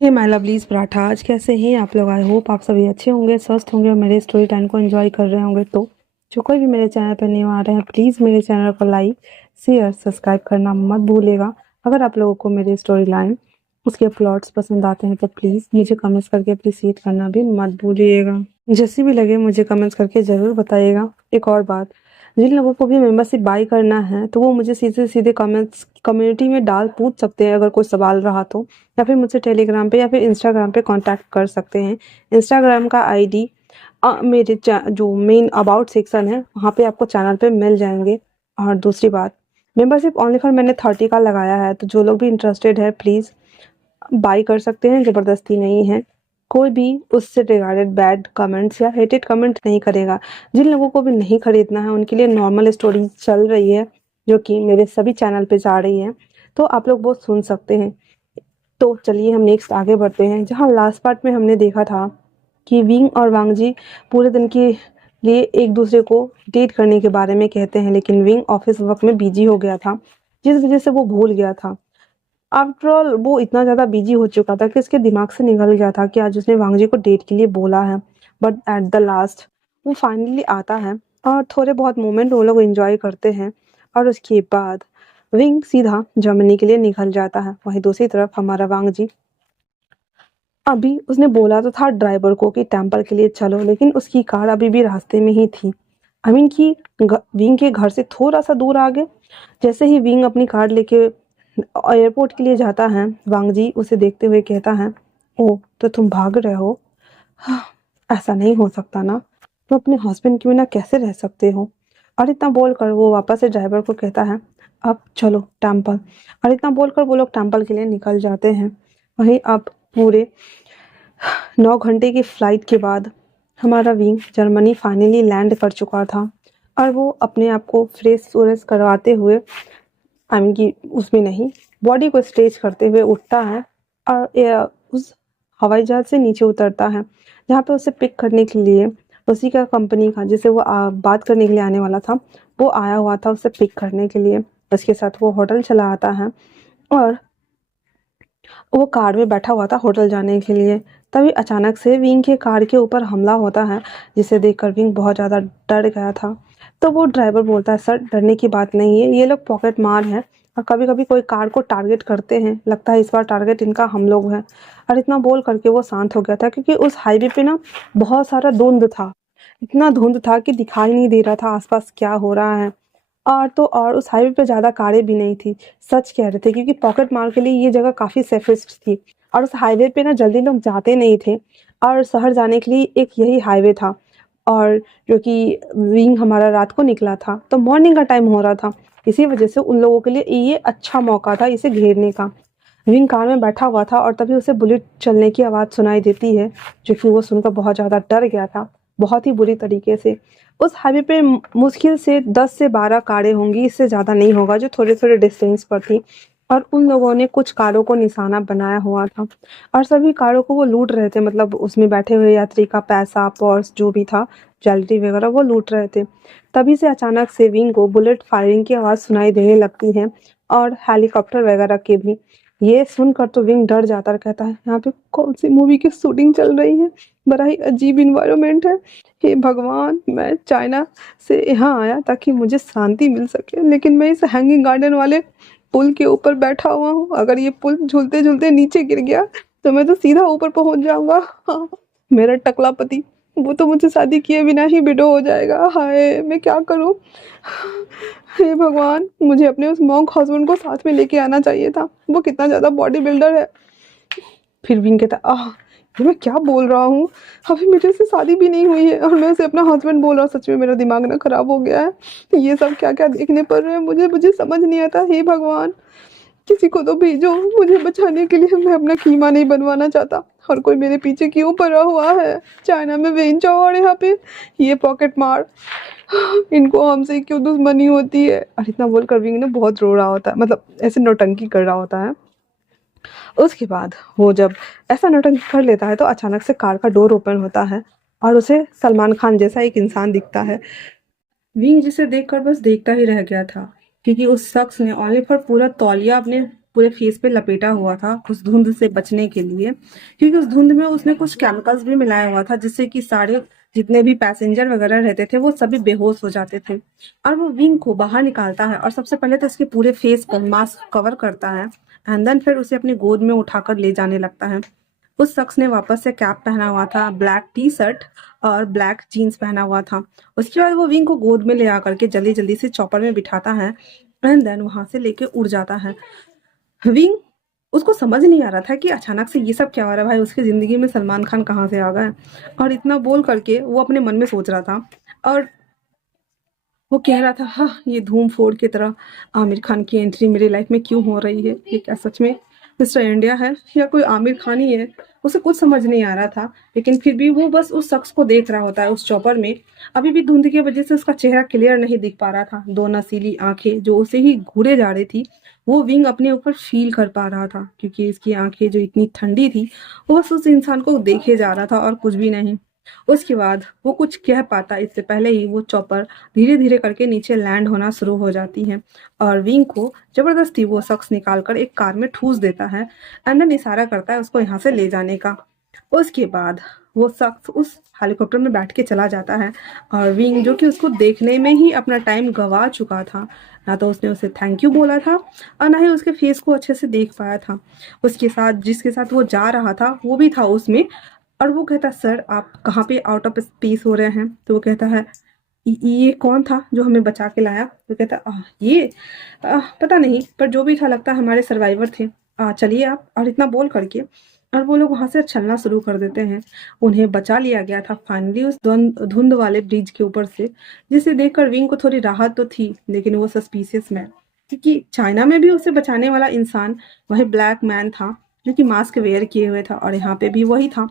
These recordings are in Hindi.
हे माय लवलीज पराठा, आज कैसे हैं आप लोग। आई होप आप सभी अच्छे होंगे, स्वस्थ होंगे और मेरे स्टोरी टाइम को एंजॉय कर रहे होंगे। तो जो कोई भी मेरे चैनल पर न्यू आ रहे हैं, प्लीज़ मेरे चैनल को लाइक शेयर सब्सक्राइब करना मत भूलिएगा। अगर आप लोगों को मेरी स्टोरी लाइन उसके प्लॉट्स पसंद आते हैं तो प्लीज़ मुझे कमेंट्स करके अप्रिसिएट करना भी मत भूलिएगा। जैसी भी लगे मुझे कमेंट्स करके ज़रूर बताइएगा। एक और बात, जिन लोगों को भी मेंबरशिप बाय करना है तो वो मुझे सीधे सीधे कमेंट्स कम्युनिटी में डाल पूछ सकते हैं अगर कोई सवाल रहा तो, या फिर मुझसे टेलीग्राम पे या फिर इंस्टाग्राम पे कांटेक्ट कर सकते हैं। इंस्टाग्राम का आईडी मेरे जो मेन अबाउट सेक्शन है वहाँ पे आपको चैनल पे मिल जाएंगे। और दूसरी बात, मेंबरशिप ओनली फॉर मैंने 30 का लगाया है, तो जो लोग भी इंटरेस्टेड है प्लीज़ बाय कर सकते हैं, ज़बरदस्ती नहीं है। कोई भी उससे रिगार्डेड बैड कमेंट्स या हेटेड कमेंट नहीं करेगा। जिन लोगों को भी नहीं खरीदना है उनके लिए नॉर्मल स्टोरी चल रही है जो कि मेरे सभी चैनल पे जा रही है, तो आप लोग वो सुन सकते हैं। तो चलिए हम नेक्स्ट आगे बढ़ते हैं, जहाँ लास्ट पार्ट में हमने देखा था कि विंग और वांगजी पूरे दिन के लिए एक दूसरे को डेट करने के बारे में कहते हैं, लेकिन विंग ऑफिस वर्क में बिजी हो गया था जिस वजह से वो भूल गया था। आफ्टर ऑल वो इतना ज़्यादा बिजी हो चुका था कि उसके दिमाग से निकल गया था कि आज उसने वांगजी को डेट के लिए बोला है। बट एट द लास्ट वो फाइनली आता है और थोड़े बहुत मोमेंट वो लोग एंजॉय करते हैं, और उसके बाद विंग सीधा जर्मनी के लिए निकल जाता है। वहीं दूसरी तरफ हमारा वांगजी, अभी उसने बोला तो था ड्राइवर को कि टेम्पल के लिए चलो, लेकिन उसकी कार अभी भी रास्ते में ही थी। आई मीन कि विंग के घर से थोड़ा सा दूर आगे। जैसे ही विंग अपनी कार लेके एयरपोर्ट के लिए जाता है, वांगजी उसे देखते हुए कहता है, ओ तो तुम भाग रहे हो। हाँ, ऐसा नहीं हो सकता ना, तुम अपने हस्बैंड के बिना कैसे रह सकते हो। और इतना बोलकर वो वापस से ड्राइवर को कहता है, अब चलो टेम्पल। और इतना बोलकर वो लोग टेम्पल के लिए निकल जाते हैं। वहीं अब पूरे 9 घंटे की फ़्लाइट के बाद हमारा विंग जर्मनी फाइनली लैंड कर चुका था, और वो अपने आप को फ्रेश व्रेश करवाते हुए, आई मीन कि उसमें नहीं, बॉडी को स्ट्रेच करते हुए उठता है और उस हवाई जहाज से नीचे उतरता है, जहाँ पे उसे पिक करने के लिए उसी का कंपनी का जिसे वो बात करने के लिए आने वाला था वो आया हुआ था उसे पिक करने के लिए। उसके साथ वो होटल चला आता है और वो कार में बैठा हुआ था होटल जाने के लिए। तभी अचानक से विंग के कार के ऊपर हमला होता है, जिसे देखकर विंग बहुत ज़्यादा डर गया था। तो वो ड्राइवर बोलता है, सर डरने की बात नहीं है, ये लोग पॉकेट मार हैं और कभी कभी कोई कार को टारगेट करते हैं, लगता है इस बार टारगेट इनका हम लोग हैं। और इतना बोल करके वो शांत हो गया था, क्योंकि उस हाईवे पे ना बहुत सारा धुंध था। इतना धुंध था कि दिखाई नहीं दे रहा था आसपास क्या हो रहा है। और तो और उस हाईवे पे ज़्यादा कारें भी नहीं थी, सच कह रहे थे, क्योंकि पॉकेट मार के लिए ये जगह काफ़ी सेफेस्ट थी। और उस हाईवे पे ना जल्दी लोग जाते नहीं थे, और शहर जाने के लिए एक यही हाईवे था। और जो कि विंग हमारा रात को निकला था तो मॉर्निंग का टाइम हो रहा था, इसी वजह से उन लोगों के लिए ये अच्छा मौका था इसे घेरने का। विंग कार में बैठा हुआ था और तभी उसे बुलेट चलने की आवाज़ सुनाई देती है, जो कि वो सुनकर बहुत ज़्यादा डर गया था, बहुत ही बुरी तरीके से। उस हाईवे पे मुश्किल से 10 से 12 कारें होंगी, इससे ज़्यादा नहीं होगा, जो थोड़े-थोड़े डिस्टेंस पर थी। और उन लोगों ने कुछ कारों को निशाना बनाया हुआ था और सभी कारों को वो लूट रहे थे, मतलब उसमें बैठे हुए यात्री का पैसा, पर्स जो भी था, ज्वेलरी वगैरह वो लूट रहे थे। तभी से अचानक से विंग को बुलेट फायरिंग की आवाज़ सुनाई देने लगती है, और हेलीकॉप्टर वगैरह की भी। ये सुनकर तो विंग डर जाता और कहता है, यहाँ पे कौन सी मूवी की शूटिंग चल रही है, बड़ा ही अजीब इन्वायरमेंट है। हे भगवान, मैं चाइना से यहाँ आया ताकि मुझे शांति मिल सके, लेकिन मैं इस हैंगिंग गार्डन वाले पुल के ऊपर बैठा हुआ हूँ। अगर ये पुल झूलते झूलते नीचे गिर गया तो मैं तो सीधा ऊपर पहुंच जाऊंगा। हाँ, मेरा टकला पति, वो तो मुझे शादी किए बिना ही विडो हो जाएगा। हाय, मैं क्या करूँ। हे भगवान, मुझे अपने उस मॉन्क हस्बैंड को साथ में लेके आना चाहिए था, वो कितना ज़्यादा बॉडी बिल्डर है। फिर विंग कहता, ये मैं क्या बोल रहा हूँ, अभी मेरे से शादी भी नहीं हुई है और मैं उसे अपना हस्बैंड बोल रहा हूँ। सच में मेरा दिमाग ना खराब हो गया है, ये सब क्या क्या देखने पड़ रहे हैं, मुझे मुझे समझ नहीं आता। हे भगवान, किसी को तो भेजो मुझे बचाने के लिए, मैं अपना कीमा नहीं बनवाना चाहता। और कोई मेरे पीछे क्यों पड़ा हुआ है, चाइना में वेन चाओ और यहाँ पे ये पॉकेट मार, इनको हमसे क्यों दुश्मनी होती है। और इतना बोलकर विंग ने बहुत रो रहा होता है, मतलब ऐसे नौटंकी कर रहा होता है। उसके बाद वो जब ऐसा नौटंकी कर लेता है तो अचानक से कार का डोर ओपन होता है और उसे सलमान खान जैसा एक इंसान दिखता है। विंग जिसे देखकर बस देखता ही रह गया था, क्योंकि उस शख्स ने ओनली फॉर पूरा तौलिया अपने पूरे फेस पे लपेटा हुआ था उस धुंध से बचने के लिए, क्योंकि उस धुंध में उसने कुछ केमिकल्स भी मिलाया हुआ था जिससे कि सारे जितने भी पैसेंजर वगैरह रहते थे वो सभी बेहोश हो जाते थे। और वो विंग को बाहर निकालता है और सबसे पहले तो उसके पूरे फेस पर मास्क कवर करता है एंड देन फिर उसे अपनी गोद में उठाकर ले जाने लगता है। उस शख्स ने वापस से कैप पहना हुआ था, ब्लैक टी शर्ट और ब्लैक जीन्स पहना हुआ था। उसके बाद वो विंग को गोद में ले आकर के जल्दी जल्दी से चॉपर में बिठाता है एंड देन वहां से लेके उड़ जाता है। विंग उसको समझ नहीं आ रहा था कि अचानक से ये सब क्या हो रहा है, भाई उसकी जिंदगी में सलमान खान कहाँ से आ गए। और इतना बोल करके वो अपने मन में सोच रहा था और वो कह रहा था, हाँ ये धूम फोड़ की तरह आमिर खान की एंट्री मेरी लाइफ में क्यों हो रही है, ये क्या सच में मिस्टर इंडिया है या कोई आमिर खान ही है। उसे कुछ समझ नहीं आ रहा था, लेकिन फिर भी वो बस उस शख्स को देख रहा होता है उस चौपर में। अभी भी धुंध की वजह से उसका चेहरा क्लियर नहीं दिख पा रहा था, दो नसीली आंखें जो उसे ही घूरे जा रही थी वो विंग अपने ऊपर फील कर पा रहा था, क्योंकि इसकी आंखें जो इतनी ठंडी थी वो बस उस इंसान को देखे जा रहा था और कुछ भी नहीं। उसके बाद वो कुछ कह पाता इससे पहले ही वो चॉपर धीरे धीरे करके नीचे लैंड होना शुरू हो जाती है और विंग को जबरदस्ती वो शख्स निकालकर एक कार में ठूस देता है एंड देन इशारा करता है उसको यहाँ से ले जाने का। उसके बाद वो शख्स उस हेलीकॉप्टर में बैठ के चला जाता है और विंग जो कि उसको देखने में ही अपना टाइम गवा चुका था, ना तो उसने उसे थैंक यू बोला था और ना ही उसके फेस को अच्छे से देख पाया था। उसके साथ जिसके साथ वो जा रहा था वो भी था उसमें, और वो कहता सर आप कहाँ पे आउट ऑफ स्पेस हो रहे हैं। तो वो कहता है ये कौन था जो हमें बचा के लाया। तो कहता ये पता नहीं, पर जो भी था लगता है हमारे सर्वाइवर थे। चलिए आप, और इतना बोल करके और वो लोग वहां से चलना शुरू कर देते हैं। उन्हें बचा लिया गया था फाइनली उस धुंध वाले ब्रिज के ऊपर से, जिसे देखकर विंग को थोड़ी राहत तो थी, लेकिन वो सस्पिशियस मैन, क्योंकि चाइना में भी उसे बचाने वाला इंसान वही ब्लैक मैन था जो कि मास्क वेयर किए हुए था, और यहाँ पे भी वही था।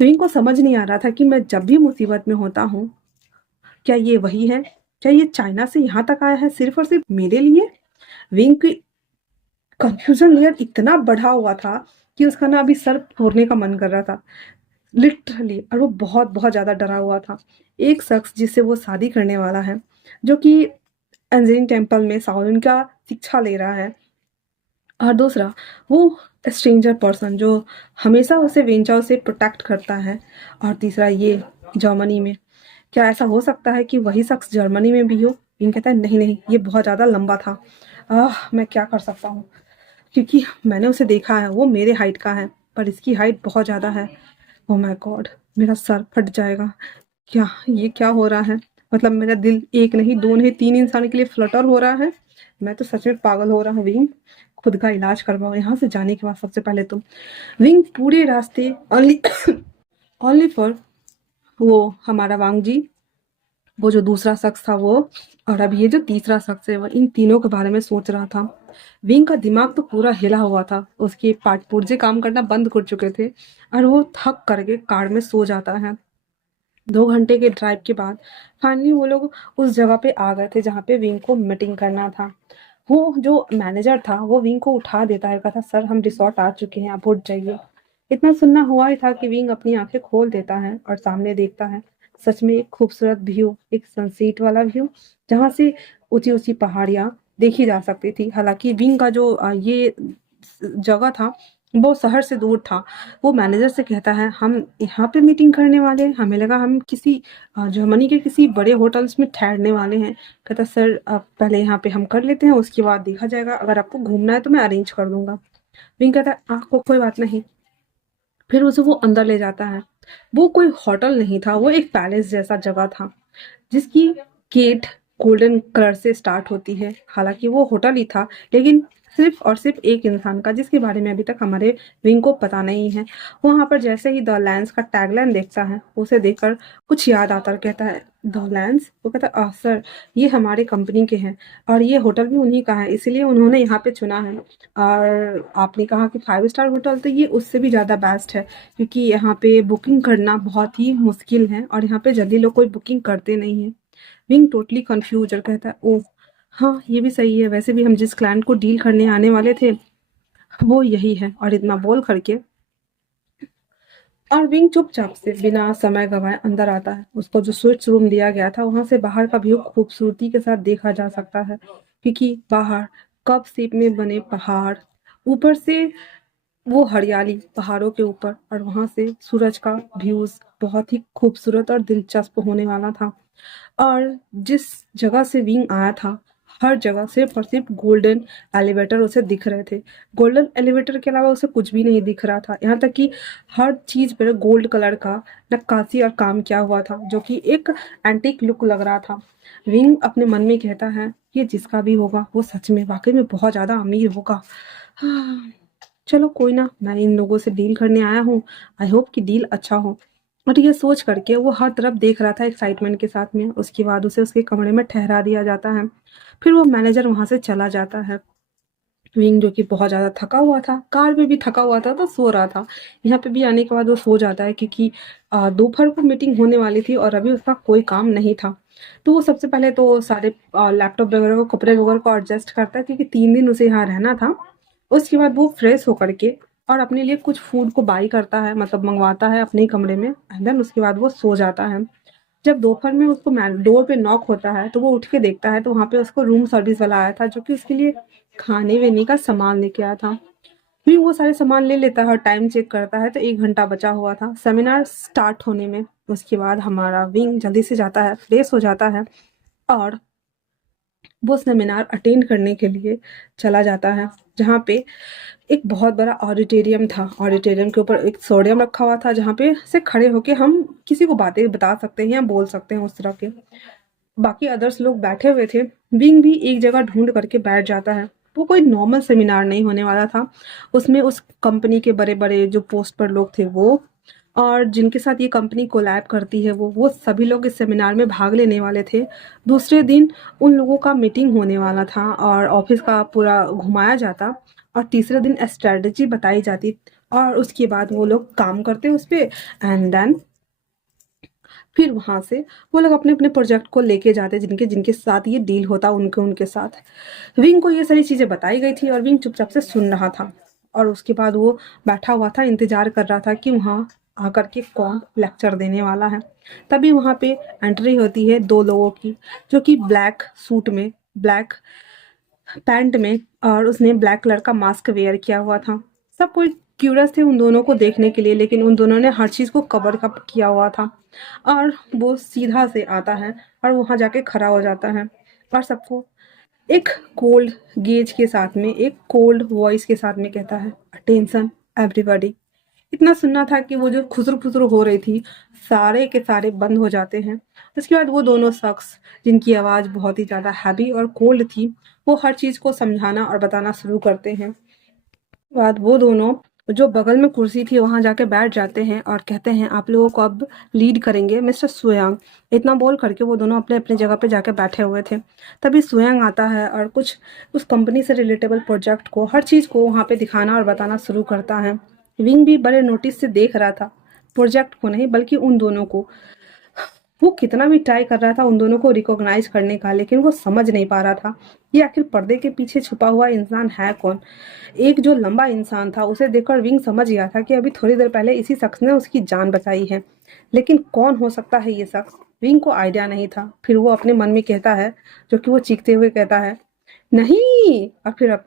विंग को समझ नहीं आ रहा था कि मैं जब भी मुसीबत में होता हूँ क्या ये वही है, क्या ये चाइना से यहाँ तक आया है सिर्फ और सिर्फ मेरे लिए। विंग की कंफ्यूजन लेयर इतना बढ़ा हुआ था कि उसका ना अभी सर फोड़ने का मन कर रहा था लिटरली, और वो बहुत बहुत ज्यादा डरा हुआ था। एक शख्स जिससे वो शादी करने वाला है, जो कि एंजलिन टेम्पल में शाओलिन का शिक्षा ले रहा है, और दूसरा वो स्ट्रेंजर पर्सन जो हमेशा उसे वेंचा उसे प्रोटेक्ट करता है, और तीसरा ये जर्मनी में। क्या ऐसा हो सकता है कि वही शख्स जर्मनी में भी हो। विंग कहता है नहीं नहीं, ये बहुत ज़्यादा लंबा था, मैं क्या कर सकता हूँ, क्योंकि मैंने उसे देखा है, वो मेरे हाइट का है पर इसकी हाइट बहुत ज़्यादा है। ओह माय गॉड, मेरा सर फट जाएगा, क्या ये क्या हो रहा है। मतलब मेरा दिल एक नहीं दो नहीं तीन इंसान के लिए फ्लटर हो रहा है। मैं तो सच में पागल हो रहा हूँ। विंग खुद का इलाज करवाओ यहाँ से जाने के बाद सबसे पहले तुम। विंग पूरे रास्ते ओनली ओनली फॉर वो हमारा वांग जी, वो जो दूसरा शख्स था वो, और अब ये जो तीसरा शख्स है, वो इन तीनों के बारे में सोच रहा था। विंग का दिमाग तो पूरा हिला हुआ था, उसके पार्ट पुर्जे काम करना बंद कर चुके थे और वो थक करके कार में सो जाता है। 2 घंटे के ड्राइव के बाद फाइनली वो लोग उस जगह पे आ गए थे जहाँ पे विंग को मीटिंग करना था। वो जो मैनेजर था वो विंग को उठा देता है, कहता सर हम रिसोर्ट आ चुके हैं, आप उठ जाइए। इतना सुनना हुआ ही था कि विंग अपनी आंखें खोल देता है और सामने देखता है सच में एक खूबसूरत व्यू, एक सनसेट वाला व्यू, जहाँ से ऊंची ऊंची पहाड़ियां देखी जा सकती थी। हालांकि विंग का जो ये जगह था वो शहर से दूर था। वो मैनेजर से कहता है हम यहाँ पे मीटिंग करने वाले हैं, हमें लगा हम किसी जर्मनी के किसी बड़े होटल्स में ठहरने वाले हैं। कहता सर पहले यहाँ पे हम कर लेते हैं, उसके बाद देखा जाएगा, अगर आपको घूमना है तो मैं अरेंज कर दूंगा। विंग कहता है आपको कोई बात नहीं। फिर उसे वो अंदर ले जाता है। वो कोई होटल नहीं था, वो एक पैलेस जैसा जगह था जिसकी गेट गोल्डन कलर से स्टार्ट होती है। हालांकि वो होटल ही था, लेकिन सिर्फ और सिर्फ एक इंसान का, जिसके बारे में अभी तक हमारे विंग को पता नहीं है। वो वहां पर जैसे ही द लैंड्स का टैगलाइन देखता है, उसे देखकर कुछ याद आता है, कहता है द लैंड्स। वो कहता है सर ये हमारे कंपनी के हैं और ये होटल भी उन्हीं का है, इसीलिए उन्होंने यहाँ पे चुना है। और आपने कहा कि 5 स्टार होटल, तो ये उससे भी ज़्यादा बेस्ट है, क्योंकि यहाँ पे बुकिंग करना बहुत ही मुश्किल है और यहाँ पे जल्दी लोग कोई बुकिंग करते नहीं है। विंग टोटली कंफ्यूज और कहता है ओह हाँ ये भी सही है, वैसे भी हम जिस क्लाइंट को डील करने आने वाले थे वो यही है। और इतना बोल करके और विंग चुपचाप से बिना समय गंवाए अंदर आता है। उसको जो स्विट्स रूम दिया गया था वहां से बाहर का व्यू खूबसूरती के साथ देखा जा सकता है, क्योंकि बाहर कप शेप में बने पहाड़, ऊपर से वो हरियाली पहाड़ों के ऊपर और वहां से सूरज का व्यूज बहुत ही खूबसूरत और दिलचस्प होने वाला था। और जिस जगह से विंग आया था, हर जगह सिर्फ और सिर्फ गोल्डन एलिवेटर उसे दिख रहे थे। गोल्डन एलिवेटर के अलावा उसे कुछ भी नहीं दिख रहा था। यहाँ तक कि हर चीज पर गोल्ड कलर का नक्काशी और काम किया हुआ था, जो कि एक एंटीक लुक लग रहा था। विंग अपने मन में कहता है, ये जिसका भी होगा वो सच में वाकई में बहुत ज्यादा अमीर होगा। हाँ, चलो कोई ना, मैं इन लोगों से डील करने आया हूँ, आई होप कि डील अच्छा हो। और ये सोच करके वो हर तरफ देख रहा था एक्साइटमेंट के साथ में। उसके बाद उसे उसके कमरे में ठहरा दिया जाता है। फिर वो मैनेजर वहां से चला जाता है। विंग जो कि बहुत ज़्यादा थका हुआ था, कार में भी थका हुआ था तो सो रहा था। यहाँ पे भी आने के बाद वो सो जाता है, क्योंकि दोपहर को मीटिंग होने वाली थी और अभी उसका कोई काम नहीं था। तो वो सबसे पहले तो सारे लैपटॉप वगैरह को, कपड़े वगैरह को एडजस्ट करता है, क्योंकि 3 दिन उसे यहाँ रहना था। उसके बाद वो फ्रेश होकर के और अपने लिए कुछ फूड को बाई करता है, मतलब मंगवाता है अपने ही कमरे में, एंड देन उसके बाद वो सो जाता है। जब दोपहर में उसको डोर पे नॉक होता है तो वो उठ के देखता है, तो वहाँ पे उसको रूम सर्विस वाला आया था, जो कि उसके लिए खाने वीने का सामान लेके आया था। फिर वो सारे सामान ले लेता है और टाइम चेक करता है तो 1 घंटा बचा हुआ था सेमिनार स्टार्ट होने में। उसके बाद हमारा विंग जल्दी से जाता है, फ्रेश हो जाता है और वो सेमिनार अटेंड करने के लिए चला जाता है, जहाँ पे एक बहुत बड़ा ऑडिटोरियम था। ऑडिटोरियम के ऊपर एक सोडियम रखा हुआ था, जहाँ पे से खड़े होके हम किसी को बातें बता सकते हैं या बोल सकते हैं, उस तरह के। बाकी अदर्स लोग बैठे हुए थे। विंग भी एक जगह ढूंढ करके बैठ जाता है। वो कोई नॉर्मल सेमिनार नहीं होने वाला था। उसमें उस कंपनी के बड़े बड़े जो पोस्ट पर लोग थे वो, और जिनके साथ ये कंपनी कोलैब करती है वो सभी लोग इस सेमिनार में भाग लेने वाले थे। दूसरे दिन उन लोगों का मीटिंग होने वाला था और ऑफिस का पूरा घुमाया जाता, और तीसरे दिन स्ट्रेटजी बताई जाती, और उसके बाद वो लोग काम करते उस पे, एंड देन फिर वहां से वो लोग अपने अपने प्रोजेक्ट को लेके जाते, जिनके जिनके साथ ये डील होता उनके उनके साथ। विंग को ये सारी चीजें बताई गई थी और विंग चुपचाप से सुन रहा था। और उसके बाद वो बैठा हुआ था, इंतजार कर रहा था कि वहाँ आकर के कौन लेक्चर देने वाला है। तभी वहाँ पे एंट्री होती है 2 लोगों की, जो कि ब्लैक सूट में, ब्लैक पैंट में, और उसने ब्लैक कलर का मास्क वेयर किया हुआ था। सब कोई क्यूरियस थे उन दोनों को देखने के लिए, लेकिन उन दोनों ने हर चीज़ को कवर अप किया हुआ था। और वो सीधा से आता है और वहाँ जाके खड़ा हो जाता है और सबको एक कोल्ड गेज के साथ में, एक कोल्ड वॉइस के साथ में कहता है, अटेंशन एवरीबॉडी। इतना सुनना था कि वो जो खुसर खुसर हो रही थी, सारे के सारे बंद हो जाते हैं। उसके बाद वो दोनों शख्स, जिनकी आवाज़ बहुत ही ज़्यादा हैवी और कोल्ड थी, वो हर चीज़ को समझाना और बताना शुरू करते हैं। बाद वो दोनों जो बगल में कुर्सी थी वहां जाके बैठ जाते हैं और कहते हैं, आप लोगों को अब लीड करेंगे मिस्टर सुयांग। इतना बोल करके वो दोनों अपने अपने जगह पे जाके बैठे हुए थे। तभी सुयांग आता है और कुछ उस कंपनी से रिलेटेबल प्रोजेक्ट को, हर चीज़ को वहाँ पे दिखाना और बताना शुरू करता है। विंग भी बड़े नोटिस से देख रहा था, प्रोजेक्ट को नहीं बल्कि उन दोनों को। वो कितना भी ट्राई कर रहा था उन दोनों को रिकॉग्नाइज करने का, लेकिन वो समझ नहीं पा रहा था ये आखिर पर्दे के पीछे छुपा हुआ इंसान है कौन। एक जो लंबा इंसान था, उसे देखकर विंग समझ गया था कि अभी थोड़ी देर पहले इसी शख्स ने उसकी जान बचाई है, लेकिन कौन हो सकता है ये शख्स, विंग को आइडिया नहीं था। फिर वो अपने मन में कहता है, जो कि वो चीखते हुए कहता है, नहीं। और फिर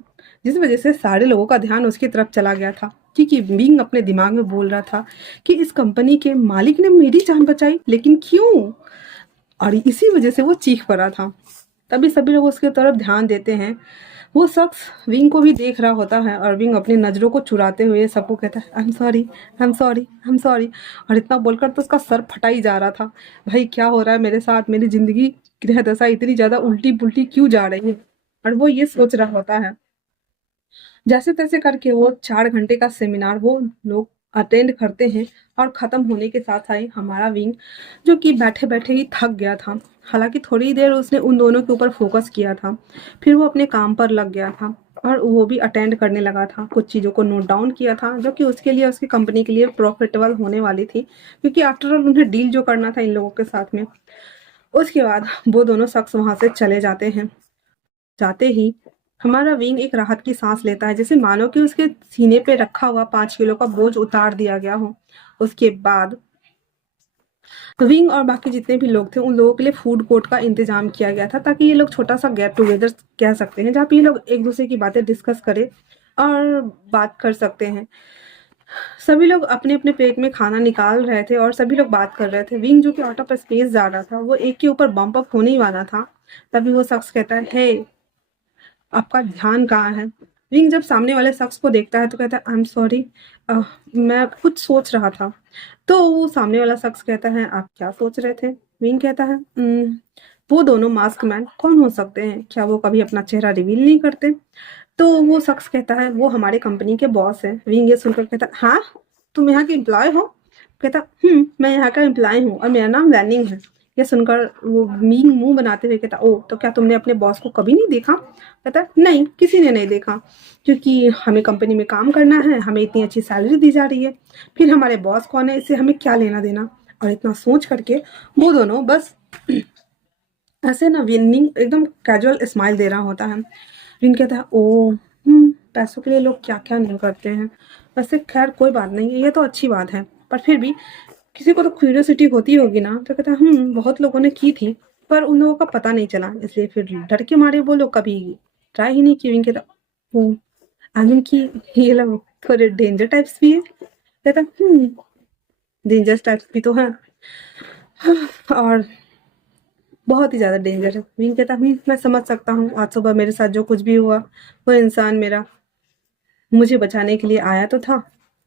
जिस वजह से सारे लोगों का ध्यान उसकी तरफ चला गया था, क्योंकि बिंग अपने दिमाग में बोल रहा था कि इस कंपनी के मालिक ने मेरी जान बचाई, लेकिन क्यों। और इसी वजह से वो चीख पड़ा था। तभी सभी लोग उसकी तरफ ध्यान देते हैं। वो शख्स विंग को भी देख रहा होता है और विंग अपनी नजरों को चुराते हुए सबको कहता है, I am sorry, I am sorry, I am sorry. और इतना बोलकर तो उसका सर फटा ही जा रहा था। भाई क्या हो रहा है मेरे साथ, मेरी जिंदगी गृह दशा इतनी ज्यादा उल्टी पुल्टी क्यों जा रही है। और वो ये सोच रहा होता है। जैसे तैसे करके वो 4 घंटे का सेमिनार वो लोग अटेंड करते हैं, और खत्म होने के साथ ही हमारा विंग, जो कि बैठे बैठे ही थक गया था, हालांकि थोड़ी देर उसने उन दोनों के ऊपर फोकस किया था, फिर वो अपने काम पर लग गया था और वो भी अटेंड करने लगा था। कुछ चीज़ों को नोट डाउन किया था, जो कि उसके लिए, उसकी कंपनी के लिए प्रॉफिटेबल होने वाली थी, क्योंकि आफ्टर ऑल उन्हें डील जो करना था इन लोगों के साथ में। उसके बाद वो दोनों शख्स वहां से चले जाते हैं। जाते ही हमारा विंग एक राहत की सांस लेता है, जैसे मानो कि उसके सीने पे रखा हुआ 5 किलो का बोझ उतार दिया गया हो। उसके बाद विंग और बाकी जितने भी लोग थे उन लोगों के लिए फूड कोर्ट का इंतजाम किया गया था, ताकि ये लोग छोटा सा गेट टुगेदर कह सकते हैं, जहाँ पे ये लोग एक दूसरे की बातें डिस्कस करें और बात कर सकते हैं। सभी लोग अपने अपने प्लेट में खाना निकाल रहे थे और सभी लोग बात कर रहे थे। विंग जो कि आउट ऑफ स्पेस जा रहा था, वो एक के ऊपर बम्प अप होने ही वाला था। तभी वो शख्स कहता है, हे, आपका ध्यान कहाँ है? विंग जब सामने वाले शख्स को देखता है तो कहता है, आई एम सॉरी, मैं कुछ सोच रहा था। तो वो सामने वाला शख्स कहता है, आप क्या सोच रहे थे? विंग कहता है, वो दोनों मास्क मैन कौन हो सकते हैं? क्या वो कभी अपना चेहरा रिवील नहीं करते? तो वो शख्स कहता है, वो हमारे कंपनी के बॉस है। विंग ये सुनकर कहता, हाँ, तुम यहाँ के एम्प्लॉय हो? कहता, मैं यहाँ का एम्प्लॉय हूँ और मेरा नाम वैनिंग है। ये सुनकर वो मीन मुंह बनाते हुए कहता, ओ, तो क्या तुमने अपने बॉस को कभी नहीं देखा? कहता, नहीं, किसी ने नहीं देखा, क्योंकि हमें कंपनी में काम करना है, हमें इतनी अच्छी सैलरी दी जा रही है, फिर हमारे बॉस कौन है, इससे हमें क्या लेना देना। और इतना सोच करके वो दोनों बस ऐसे ना विनिंग एकदम कैजुअल स्माइल दे रहा होता है। विन कहता है, ओ, पैसों के लिए लोग क्या क्या नहीं करते हैं। वैसे खैर कोई बात नहीं है, ये तो अच्छी बात है, पर फिर भी किसी को तो क्यूरियोसिटी होती होगी ना। तो कहता है, बहुत लोगों ने की थी, पर उन लोगों का पता नहीं चला, इसलिए फिर डर के मारे वो लोग कभी ट्राई ही नहीं की। विन कहता, ओ, आई मीन कि ये लोग थोड़े डेंजर टाइप्स भी है। कहता, डेंजर टाइप्स भी तो है, और बहुत ही ज़्यादा डेंजर है। विंग कहता, मैं समझ सकता हूँ, आज सुबह मेरे साथ जो कुछ भी हुआ, वो इंसान मेरा मुझे बचाने के लिए आया तो था।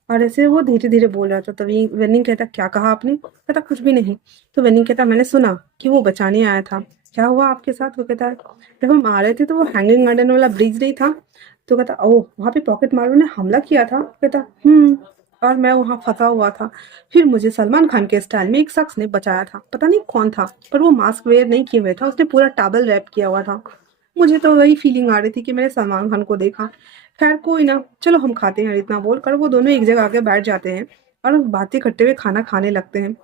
और ऐसे वो धीरे धीरे बोल रहा था। तो वेनिंग कहता, क्या कहा आपने? कहता, कुछ भी नहीं। तो वेनिंग कहता, मैंने सुना कि वो बचाने आया था, क्या हुआ आपके साथ? वो कहता है, जब हम आ रहे थे तो वो हैंगिंग गार्डन वाला ब्रिज नहीं था? तो कहता, ओह, वहाँ पे पॉकेट मारों ने हमला किया था? कहता, और मैं वहाँ फंसा हुआ था। फिर मुझे सलमान खान के स्टाइल में एक शख्स ने बचाया था, पता नहीं कौन था, पर वो मास्क वेयर नहीं किए हुए था, उसने पूरा टॉवल रैप किया हुआ था। मुझे तो वही फीलिंग आ रही थी कि मैंने सलमान खान को देखा। खैर कोई ना, चलो हम खाते हैं। इतना बोलकर वो दोनों एक जगह आके बैठ जाते हैं और बातें करते हुए खाना खाने लगते हैं।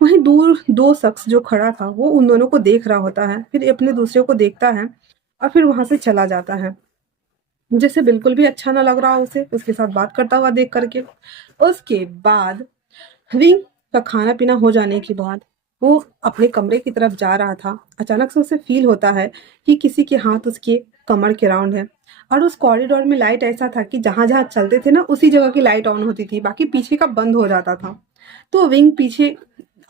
वहीं दूर दो शख्स जो खड़ा था, वो उन दोनों को देख रहा होता है, फिर अपने दूसरे को देखता है और फिर वहां से चला जाता है, जैसे बिल्कुल भी अच्छा ना लग रहा हो उसे उसके साथ बात करता हुआ देख करके। उसके बाद विंग का खाना पीना हो जाने के बाद वो अपने कमरे की तरफ जा रहा था। अचानक से उसे फील होता है कि किसी के हाथ उसके कमर के राउंड है, और उस कॉरिडोर में लाइट ऐसा था कि जहां जहां चलते थे ना, उसी जगह की लाइट ऑन होती थी, बाकी पीछे का बंद हो जाता था। तो विंग पीछे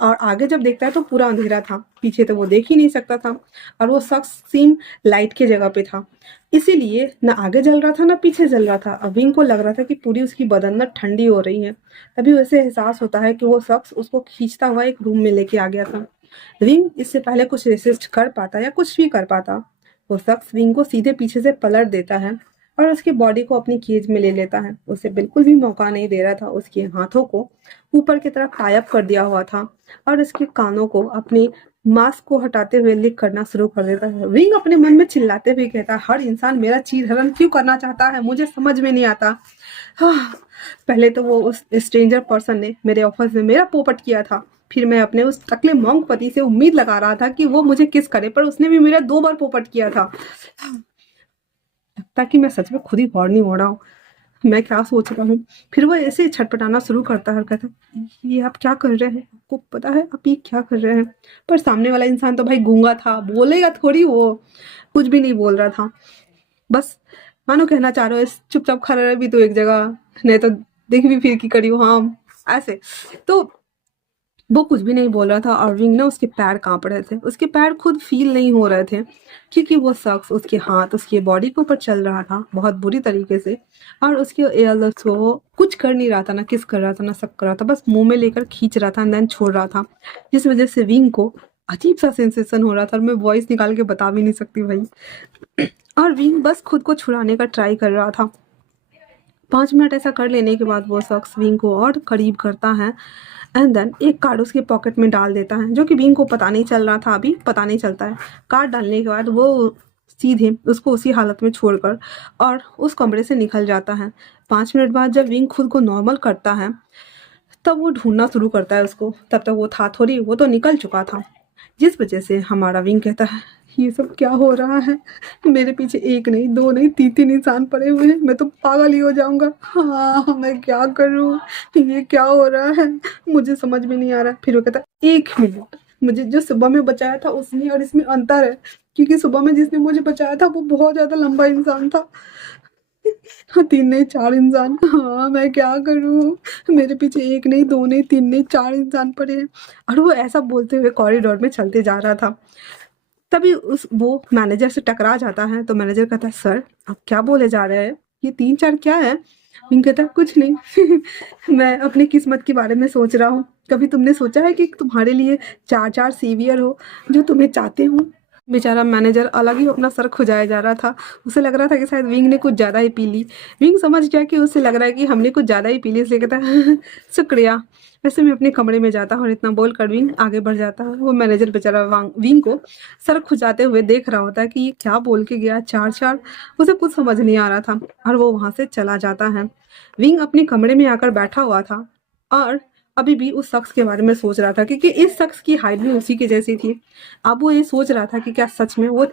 और आगे जब देखता है तो पूरा अंधेरा था, पीछे तो वो देख ही नहीं सकता था, और वो शख्स सेम लाइट के जगह पे था, इसीलिए ना आगे जल रहा था ना पीछे जल रहा था। अब विंग को लग रहा था कि पूरी उसकी बदन ना ठंडी हो रही है। तभी उसे एहसास होता है कि वो शख्स उसको खींचता हुआ एक रूम में लेके आ गया था। विंग इससे पहले कुछ रेसिस्ट कर पाता या कुछ भी कर पाता, वो शख्स विंग को सीधे पीछे से पलट देता है और उसकी बॉडी को अपनी केज में ले लेता है। उसे बिल्कुल भी मौका नहीं दे रहा था, उसके हाथों को ऊपर की तरफ टाई अप कर दिया हुआ था और उसके कानों को अपनी मास्क को हटाते हुए लिक करना शुरू कर देता है। विंग अपने मन में चिल्लाते हुए कहता है, हर इंसान मेरा चीरहरण क्यों करना चाहता है, मुझे समझ में नहीं आता। हाँ, पहले तो वो उस स्ट्रेंजर पर्सन ने मेरे ऑफिस में मेरा पोपट किया था, फिर मैं अपने उस टकले मॉन्क पति से उम्मीद लगा रहा था कि वो मुझे किस करे, पर उसने भी मेरा 2 बार पोपट किया था। ताकि मैं सच में खुद ही गौर नहीं हो रहा हूँ, मैं क्या सोच रहा हूँ। फिर वो ऐसे ही छटपटाना शुरू करता है और कहता है, ये आप क्या कर रहे हैं? आपको पता है आप ये क्या कर रहे हैं? पर सामने वाला इंसान तो भाई गूंगा था, बोलेगा थोड़ी, वो कुछ भी नहीं बोल रहा था, बस मानो कहना चाह रहे हो चुपचाप खड़ा रहे भी तो एक जगह, नहीं तो देख भी फिर की करी हो, हाँ ऐसे। तो वो कुछ भी नहीं बोल रहा था और विंग ना उसके पैर कांप रहे थे, उसके पैर खुद फील नहीं हो रहे थे, क्योंकि वो शख्स उसके हाथ उसकी बॉडी के ऊपर चल रहा था बहुत बुरी तरीके से, और उसके एयरलिप्स को वो कुछ कर नहीं रहा था, ना किस कर रहा था ना सब कर रहा था, बस मुंह में लेकर खींच रहा था एंड देन छोड़ रहा था, जिस वजह से विंग को अजीब सा सेंसेशन हो रहा था और मैं वॉइस निकाल के बता भी नहीं सकती भाई। और विंग बस खुद को छुड़ाने का ट्राई कर रहा था। 5 मिनट ऐसा कर लेने के बाद वो शख्स विंग को और करीब करता है एंड देन एक कार्ड उसके पॉकेट में डाल देता है, जो कि विंग को पता नहीं चल रहा था, अभी पता नहीं चलता है। कार्ड डालने के बाद वो सीधे उसको उसी हालत में छोड़कर और उस कमरे से निकल जाता है। 5 मिनट बाद जब विंग खुद को नॉर्मल करता है, तब वो ढूंढना शुरू करता है उसको, तब तक वो था थोड़ी, वो तो निकल चुका था, जिस वजह से हमारा विंग कहता है, ये सब क्या हो रहा है? मेरे पीछे एक नहीं, दो नहीं, तीन तीन इंसान पड़े हुए हैं, मैं तो पागल ही हो जाऊंगा। हाँ, मैं क्या करूँ? ये क्या हो रहा है? मुझे समझ में नहीं आ रहा। फिर वो कहता, 1 मिनट, मुझे जो सुबह में बचाया था उसमें और इसमें अंतर है, क्योंकि सुबह में जिसने मुझे बचाया था वो बहुत ज्यादा लंबा इंसान था, हाँ, 3 नहीं 4 इंसान। हाँ, मैं क्या करूँ? मेरे पीछे 1 नहीं 2 नहीं 3 नहीं 4 इंसान पड़े हैं। और वो ऐसा बोलते हुए कॉरिडोर में चलते जा रहा था। तभी उस वो मैनेजर से टकरा जाता है, तो मैनेजर कहता है, सर आप क्या बोले जा रहे हैं? ये 3-4 क्या है? विंग कहता है, कुछ नहीं। मैं अपनी किस्मत के बारे में सोच रहा हूँ। कभी तुमने सोचा है कि तुम्हारे लिए 4-4 सीवियर हो जो तुम्हें चाहते हो? बेचारा मैनेजर अलग ही अपना सर खुजाया जा रहा था। उसे लग रहा था कि शायद विंग ने कुछ ज़्यादा ही पी ली। विंग समझ गया कि उसे लग रहा है कि हमने कुछ ज़्यादा ही पी ली, इसलिए कहता है, शुक्रिया, वैसे मैं अपने कमरे में जाता हूँ। और इतना बोल कर विंग आगे बढ़ जाता है। वो मैनेजर बेचारा विंग को सर खुजाते हुए देख रहा होता है कि ये क्या बोल के गया, 4-4। उसे कुछ समझ नहीं आ रहा था और वो वहाँ से चला जाता है। विंग अपने कमरे में आकर बैठा हुआ था और अभी भी उस शख्स के बारे में सोच रहा था, क्योंकि इस शख्स की हाइट भी उसी की जैसी थी। अब वो ये सोच रहा था कि क्या सच में वो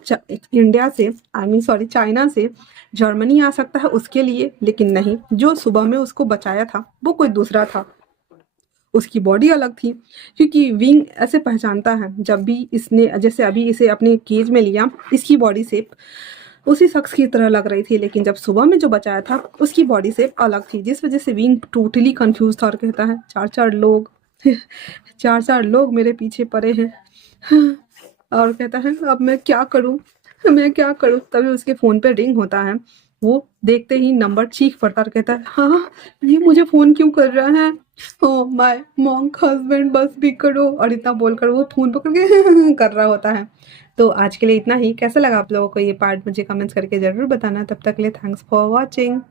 इंडिया से, आई मीन सॉरी, चाइना से जर्मनी आ सकता है उसके लिए। लेकिन नहीं, जो सुबह में उसको बचाया था वो कोई दूसरा था। उसकी बॉडी अलग थी, क्योंकि विंग ऐसे पहचानता है, जब भी इसने, जैसे अभी इसे अपने केज में लिया, इसकी बॉडी शेप उसी शख्स की तरह लग रही थी। लेकिन जब सुबह में जो बचाया था उसकी बॉडी शेप अलग थी, जिस वजह से विंग टोटली कंफ्यूज था और कहता है, 4-4 लोग, 4-4 लोग मेरे पीछे पड़े हैं। और कहता है, अब मैं क्या करूं, मैं क्या करूं? तभी उसके फोन पे रिंग होता है। वो देखते ही नंबर चीख पड़ता और कहता है, हाँ, ये मुझे फोन क्यों कर रहा है? ओ माय मॉन्क हस्बैंड, बस भी करो। और इतना बोलकर वो फोन पकड़ के कर रहा होता है। तो आज के लिए इतना ही। कैसा लगा आप लोगों को ये पार्ट, मुझे कमेंट्स करके जरूर बताना। तब तक के लिए थैंक्स फॉर वॉचिंग।